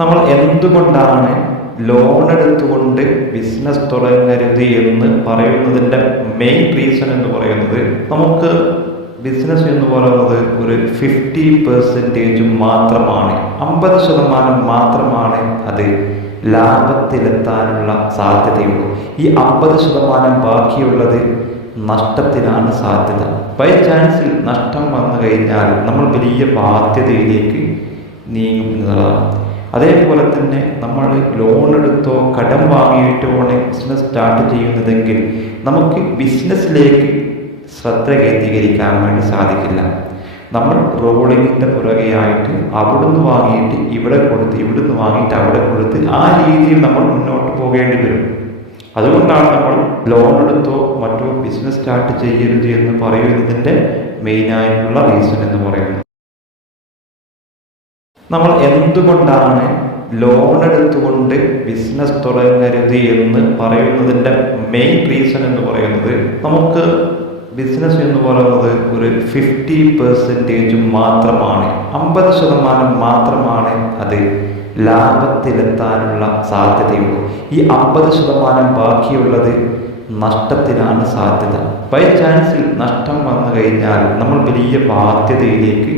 നമ്മൾ എന്തുകൊണ്ടാണ് ലോൺ എടുത്തുകൊണ്ട് ബിസിനസ് തുടങ്ങരുത് എന്ന് പറയുന്നതിൻ്റെ മെയിൻ റീസൺ എന്ന് പറയുന്നത്, നമുക്ക് ബിസിനസ് എന്ന് പറയുന്നത് ഒരു 50% മാത്രമാണ്, 50% മാത്രമാണ് അത് ലാഭത്തിലെത്താനുള്ള സാധ്യതയുള്ളൂ. ഈ 50% ബാക്കിയുള്ളത് നഷ്ടത്തിനാണ് സാധ്യത. ബൈ ചാൻസിൽ നഷ്ടം വന്നു കഴിഞ്ഞാൽ നമ്മൾ വലിയ ബാധ്യതയിലേക്ക് നീങ്ങുന്നതാണ്. അതേപോലെ തന്നെ നമ്മൾ ലോൺ എടുത്തോ കടം വാങ്ങിയിട്ടോ ആണ് ബിസിനസ് സ്റ്റാർട്ട് ചെയ്യുന്നതെങ്കിൽ നമുക്ക് ബിസിനസ്സിലേക്ക് ശ്രദ്ധ കേന്ദ്രീകരിക്കാൻ വേണ്ടി സാധിക്കില്ല. നമ്മൾ റോളിങ്ങിൻ്റെ പുറകെയായിട്ട് അവിടുന്ന് വാങ്ങിയിട്ട് ഇവിടെ കൊടുത്ത്, ഇവിടുന്ന് വാങ്ങിയിട്ട് അവിടെ കൊടുത്ത്, ആ രീതിയിൽ നമ്മൾ മുന്നോട്ട് പോകേണ്ടി വരും. അതുകൊണ്ടാണ് നമ്മൾ ലോൺ എടുത്തോ മറ്റോ ബിസിനസ് സ്റ്റാർട്ട് ചെയ്യരുത് എന്ന് പറയുന്നതിൻ്റെ മെയിനായിട്ടുള്ള റീസൺ എന്ന് പറയുന്നത്. നമ്മൾ എന്തുകൊണ്ടാണ് ലോൺ എടുത്തുകൊണ്ട് ബിസിനസ് തുടങ്ങരുത് എന്ന് പറയുന്നതിൻ്റെ മെയിൻ റീസൺ എന്ന് പറയുന്നത്, നമുക്ക് ബിസിനസ് എന്ന് പറയുന്നത് ഒരു 50% മാത്രമാണ്, 50% മാത്രമാണ് അത് ലാഭത്തിലെത്താനുള്ള സാധ്യതയുള്ളൂ. ഈ 50% ബാക്കിയുള്ളത് നഷ്ടത്തിനാണ് സാധ്യത. ബൈ ചാൻസിൽ നഷ്ടം വന്നു കഴിഞ്ഞാൽ നമ്മൾ വലിയ ബാധ്യതയിലേക്ക്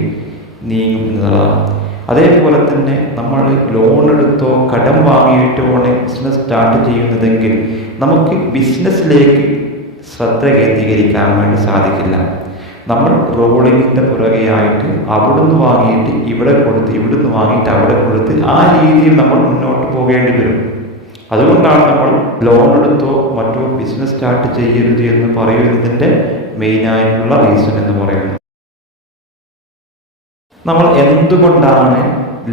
നീങ്ങുന്നതാണ്. അതേപോലെ തന്നെ നമ്മൾ ലോൺ എടുത്തോ കടം വാങ്ങിയിട്ടോ ആണ് ബിസിനസ് സ്റ്റാർട്ട് ചെയ്യുന്നതെങ്കിൽ നമുക്ക് ബിസിനസ്സിലേക്ക് ശ്രദ്ധ കേന്ദ്രീകരിക്കാൻ വേണ്ടി സാധിക്കില്ല. നമ്മൾ റോളിങ്ങിൻ്റെ പുറകെയായിട്ട് അവിടുന്ന് വാങ്ങിയിട്ട് ഇവിടെ കൊടുത്ത്, ഇവിടുന്ന് വാങ്ങിയിട്ട് അവിടെ കൊടുത്ത്, ആ രീതിയിൽ നമ്മൾ മുന്നോട്ട് പോകേണ്ടി വരും. അതുകൊണ്ടാണ് നമ്മൾ ലോൺ എടുത്തോ മറ്റോ ബിസിനസ് സ്റ്റാർട്ട് ചെയ്യരുത് എന്ന് പറയുന്നതിൻ്റെ മെയിനായിട്ടുള്ള റീസൺ എന്ന് പറയുന്നത്. നമ്മൾ എന്തുകൊണ്ടാണ്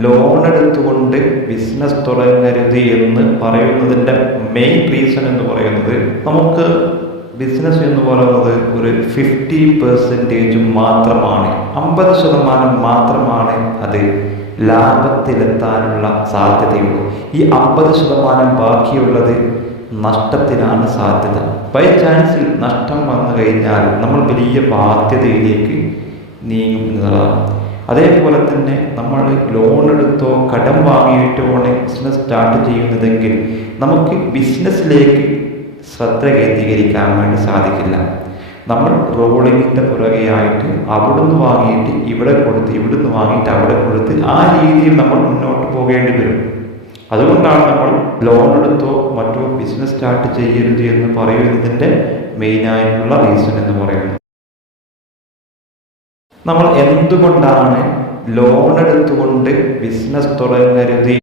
ലോൺ എടുത്തുകൊണ്ട് ബിസിനസ് തുടങ്ങരുത് എന്ന് പറയുന്നതിൻ്റെ മെയിൻ റീസൺ എന്ന് പറയുന്നത്, നമുക്ക് ബിസിനസ് എന്ന് പറയുന്നത് ഒരു 50% മാത്രമാണ്, 50% മാത്രമാണ് അത് ലാഭത്തിലെത്താനുള്ള സാധ്യതയുള്ളൂ. ഈ 50% ബാക്കിയുള്ളത് നഷ്ടത്തിനാണ് സാധ്യത. ബൈ ചാൻസിൽ നഷ്ടം വന്നു കഴിഞ്ഞാൽ നമ്മൾ വലിയ ബാധ്യതയിലേക്ക് നീങ്ങുന്നതാണ്. അതേപോലെ തന്നെ നമ്മൾ ലോൺ എടുത്തോ കടം വാങ്ങിയിട്ടോ ആണ് ബിസിനസ് സ്റ്റാർട്ട് ചെയ്യുന്നതെങ്കിൽ നമുക്ക് ബിസിനസ്സിലേക്ക് ശ്രദ്ധ കേന്ദ്രീകരിക്കാൻ വേണ്ടി സാധിക്കില്ല. നമ്മൾ റോളിങ്ങിൻ്റെ പുറകെയായിട്ട് അവിടുന്ന് വാങ്ങിയിട്ട് ഇവിടെ കൊടുത്ത്, ഇവിടുന്ന് വാങ്ങിയിട്ട് അവിടെ കൊടുത്ത്, ആ രീതിയിൽ നമ്മൾ മുന്നോട്ട് പോകേണ്ടി വരും. അതുകൊണ്ടാണ് നമ്മൾ ലോൺ എടുത്തോ മറ്റോ ബിസിനസ് സ്റ്റാർട്ട് ചെയ്യരുത് എന്ന് പറയുന്നതിൻ്റെ മെയിനായിട്ടുള്ള റീസൺ എന്ന് പറയുന്നത്. നമ്മൾ എന്തുകൊണ്ടാണ് ലോൺ എടുത്തുകൊണ്ട് ബിസിനസ് തുടങ്ങരുത്